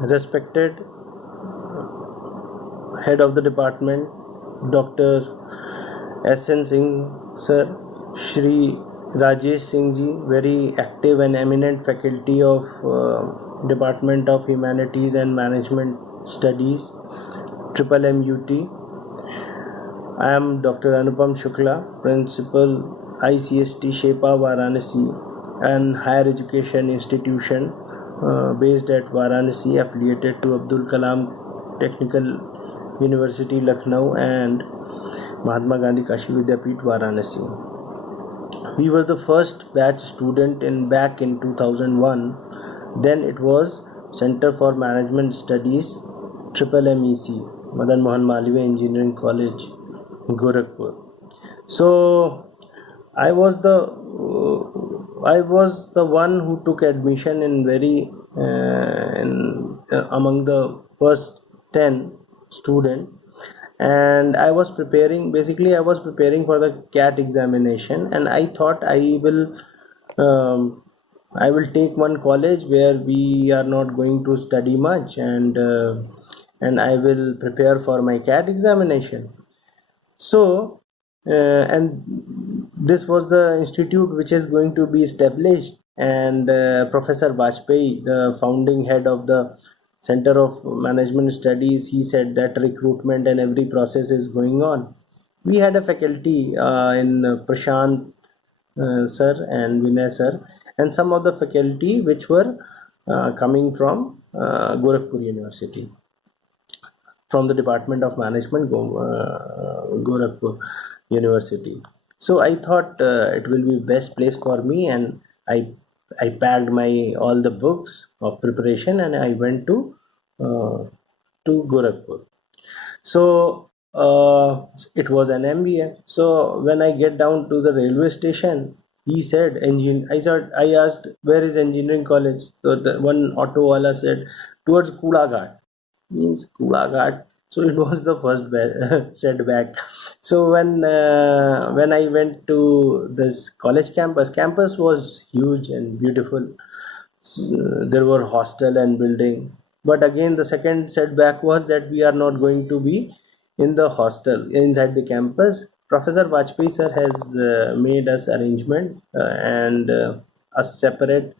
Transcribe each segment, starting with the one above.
respected head of the department, Dr. S.N. Singh sir, Shri Rajesh Singh ji, very active and eminent faculty of Department of Humanities and Management Studies, Triple MUT. I am Dr. Anupam Shukla, Principal ICST Shepa Varanasi, an higher education institution based at Varanasi, affiliated to Abdul Kalam Technical University Lucknow and Mahatma Gandhi Kashi Vidyapeeth Varanasi. We were the first batch student back in 2001. Then it was Center for Management Studies, Triple MEC, Madan Mohan Malviya Engineering College, Gorakhpur. So I was the one who took admission among the first 10 student, and I was preparing for the CAT examination, and I thought I will take one college where we are not going to study much, and I will prepare for my CAT examination. So and this was the institute which is going to be established, and Professor Vajpayee, the founding head of the Center of Management Studies, he said that recruitment and every process is going on. We had a faculty in Prashant sir and Vinay sir, and some of the faculty which were coming from Gorakhpur University, from the Department of Management, Gorakhpur University. So I thought it will be best place for me, and I packed my all the books of preparation, and I went to Gorakhpur. So it was an MBA. So when I get down to the railway station, he said engine. I asked, where is engineering college? So the one auto wala said, towards Kulaghat. Means Kulaghat. So it was the first setback. So when I went to this college campus was huge and beautiful. There were hostel and building, but again the second setback was that we are not going to be in the hostel inside the campus. Professor Vajpayee sir has made us arrangement, and a separate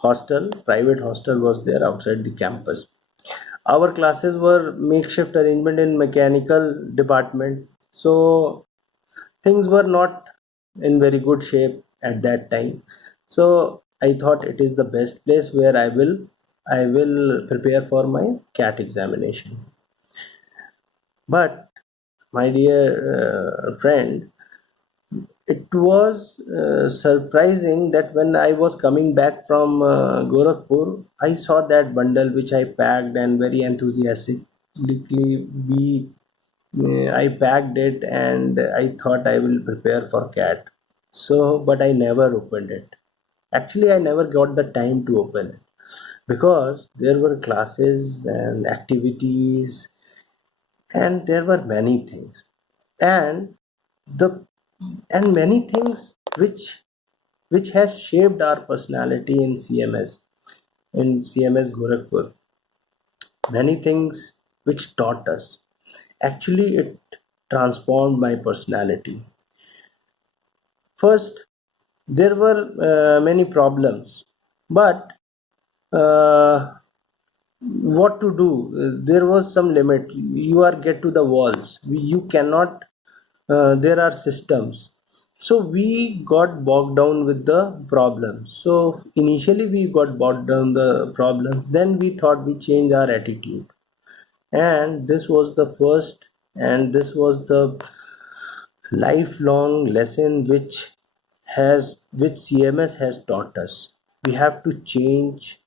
private hostel was there outside the campus. Our classes were makeshift arrangement in mechanical department, so things were not in very good shape at that time. So I thought it is the best place where I will prepare for my CAT examination. But my dear friend, it was surprising that when I was coming back from Gorakhpur, I saw that bundle which I packed, and very enthusiastically I packed it, and I thought I will prepare for CAT. So, but I never opened it. Actually, I never got the time to open it because there were classes and activities, and there were many things, and the and many things which has shaped our personality in CMS Gorakhpur. Many things which taught us. Actually, it transformed my personality. First, there were many problems, but uh, what to do? There was some limit. You are get to the walls. You cannot. There are systems. So we got bogged down with the problems. So initially we got bogged down the problems. Then we thought we change our attitude, and this was the first, and this was the lifelong lesson which CMS has taught us. We have to change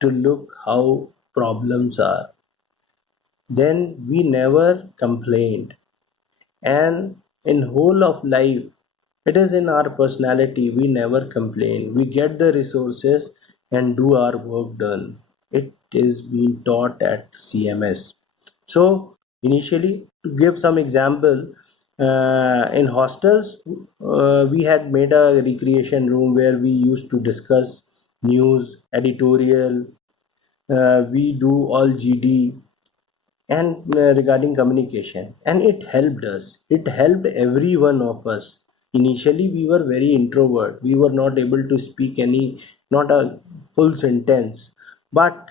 to look how problems are. Then we never complained, and in whole of life, it is in our personality. We never complain. We get the resources and do our work done. It is being taught at CMS. So initially, to give some example, in hostels, we had made a recreation room where we used to discuss news, editorial, we do all GD and regarding communication, and it helped us. It helped every one of us. Initially we were very introvert, we were not able to speak any, not a full sentence, but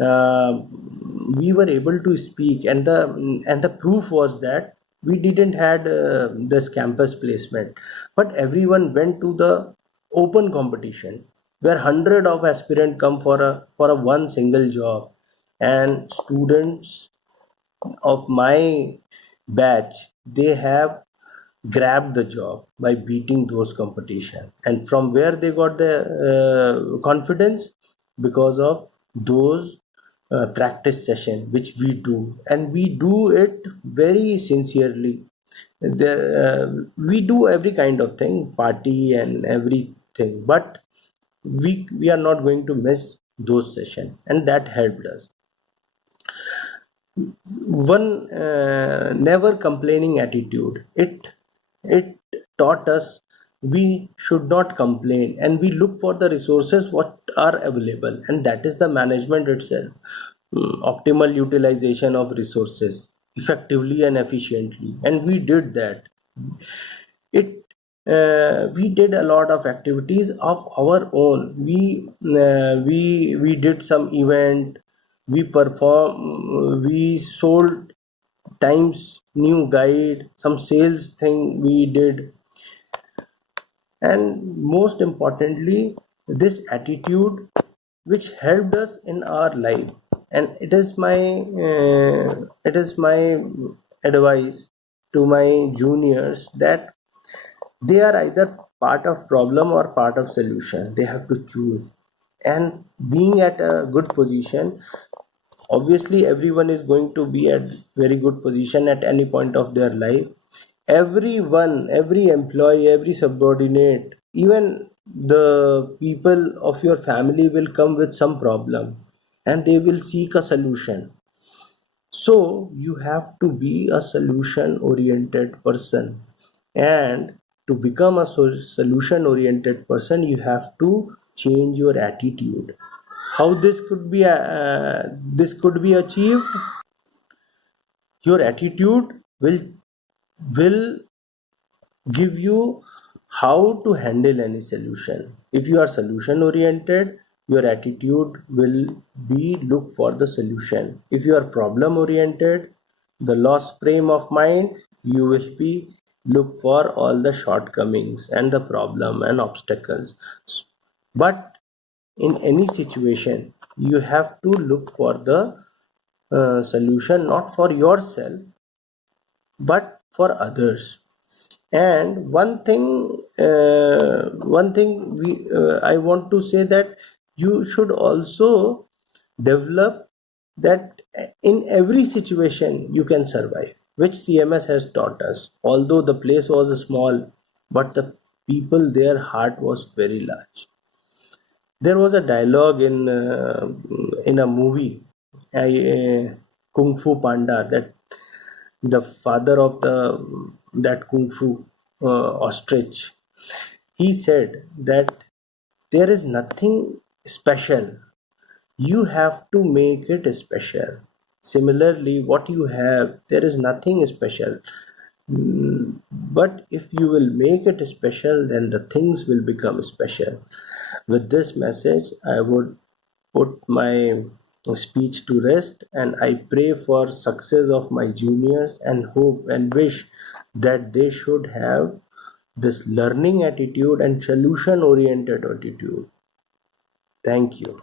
uh, we were able to speak, and the proof was that we didn't had this campus placement, but everyone went to the open competition where hundred of aspirants come for a one single job, and students of my batch, they have grabbed the job by beating those competition. And from where they got the confidence? Because of those practice session which we do, and we do it very sincerely. We do every kind of thing, party and everything, but we are not going to miss those session, and that helped us. One never complaining attitude, it taught us we should not complain, and we look for the resources what are available, and that is the management itself. Optimal utilization of resources effectively and efficiently, and we did that. It We did a lot of activities of our own. We did some event, we sold times new guide, some sales thing we did, and most importantly this attitude which helped us in our life. And it is my advice to my juniors that they are either part of problem or part of solution, they have to choose. And being at a good position, obviously everyone is going to be at very good position at any point of their life. Everyone, every employee, every subordinate, even the people of your family will come with some problem, and they will seek a solution. So you have to be a solution oriented person, and to become a solution oriented person you have to change your attitude. How this could be achieved? Your attitude will give you how to handle any solution. If you are solution oriented, your attitude will be look for the solution. If you are problem oriented, the lost frame of mind, you will be look for all the shortcomings and the problem and obstacles. But in any situation you have to look for the solution, not for yourself but for others. And one thing we I want to say that you should also develop that in every situation you can survive, which CMS has taught us. Although the place was small, but the people, their heart was very large. There was a dialogue in a movie, Kung Fu Panda, that the father of the that kung fu ostrich, he said that there is nothing special, you have to make it special. Similarly, what you have, there is nothing special. But if you will make it special, then the things will become special. With this message, I would put my speech to rest, and I pray for success of my juniors and hope and wish that they should have this learning attitude and solution oriented attitude. Thank you.